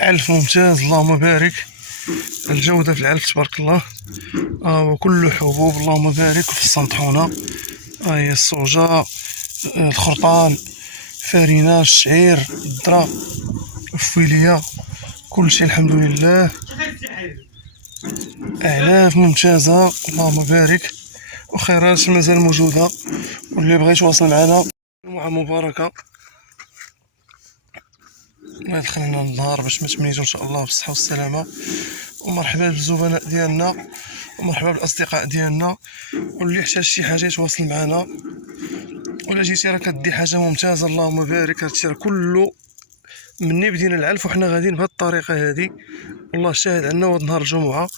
علف ممتاز اللهم بارك. الجودة في العلف تبارك الله. وكله حبوب اللهم بارك. وفي السنطحونة هي الصوجة، الخرطان، فرينة، الشعير، الذرة، الفويلية، كل شيء الحمد لله. أعلاف ممتازة اللهم بارك، وخيرات مازال موجودة. واللي بغى يتواصل معنا مع مباركة ما دخلنا النهار باش ما تميتو ان شاء الله بالصحة والسلامة. ومرحبا بالزبناء ديالنا ومرحبا بالاصدقاء ديالنا. واللي احتاج شي حاجة يتواصل معنا. ولا جيتي راه كدي حاجة ممتازة اللهم بارك. هادشي راه كله مني بدينا العلف وحنا غاديين بهاد الطريقة هادي، والله شاهد عنا. وهاد نهار الجمعة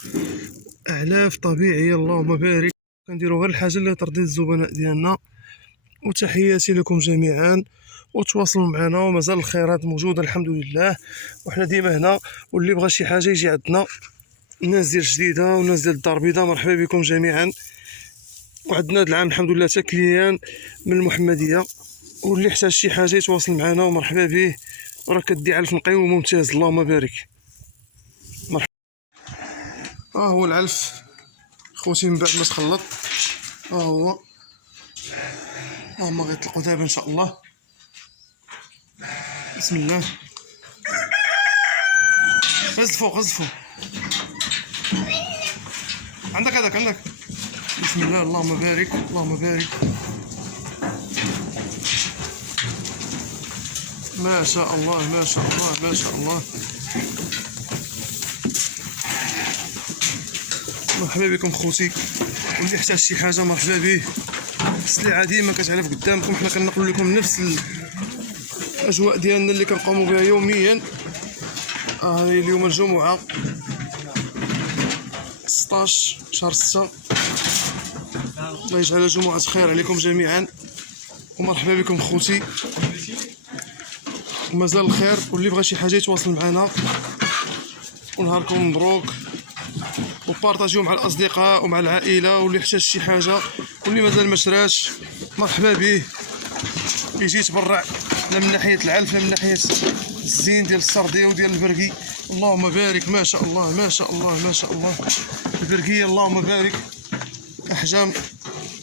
أعلاف طبيعية اللهم بارك. كنديرو غير الحاجة اللي ترضي الزبناء ديالنا. وتحياتي لكم جميعا، وتواصلوا معنا ومازال الخيرات موجودة الحمد لله. وحنا ديما هنا، واللي بغى شي حاجة يجي عندنا. الناس ديال جديدة والناس ديال الدار البيضاء مرحبا بكم جميعا. وعندنا هاد العام الحمد لله تا كليان من المحمدية. واللي احتاج شي حاجة يتواصل معنا ومرحبا به. راه كدي علف نقي وممتاز اللهم بارك. مرحبا. هو العلف خوتي من بعد ما تخلط. هو هما غيطلقوا دابا ان شاء الله. بسم الله. غز فوق غز فوق. عندك هذاك عندك. بسم الله اللهم بارك اللهم بارك. ما شاء الله ما شاء الله ما شاء الله. مرحبا بكم خوتي. واللي يحتاج شي حاجه مرحبا به. السلعه ديما كتعرف قدامكم. حنا كنقول لكم نفس الاجواء ديالنا اللي كنقوموا بها يوميا. اليوم الجمعه 16 شهر 6. الله يجعل جمعة خير عليكم جميعا. ومرحبا بكم خوتي ومازال الخير. واللي بغى شي حاجة يتواصل معنا. ونهاركم مبروك. وبارطاجيو مع الأصدقاء ومع العائلة. واللي يحتاج شي حاجة واللي مازال ما شراش مرحبا به يجي يتبرع، لا من ناحية العلف لا من ناحية الزين ديال السردي وديال البرقي. اللهم بارك ما شاء الله ما شاء الله ما شاء الله. البرقية اللهم بارك، احجام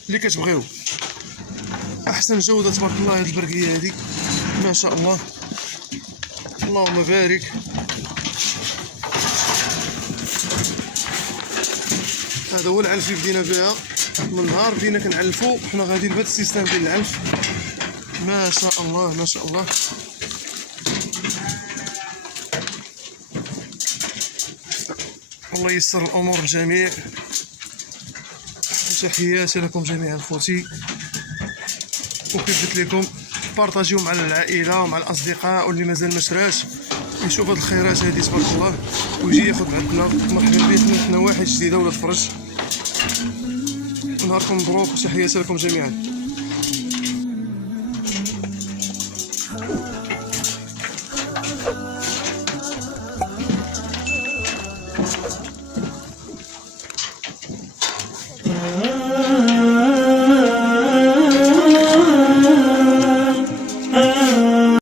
اللي كتبغيو، احسن جوده تبارك الله. هاد البرقيه هادي ما شاء الله اللهم بارك. هذا هو العلف اللي بدينا بها من نهار بدينا كنعلفو. حنا غاديين بهذا السيستم ديال العلف ما شاء الله ما شاء الله. الله ييسر الامور للجميع. تحياتي لكم جميعا خوتي. وكيف قلت لكم بارطاجيو مع العائله ومع الاصدقاء. واللي مازال ما شراش يشوف هاد الخيرات هادي تبارك الله ويجي ياخذ عندنا. مرحبا به نواحي جديده ولا تفرج. نهاركم مبروك وتحياتي لكم جميعا.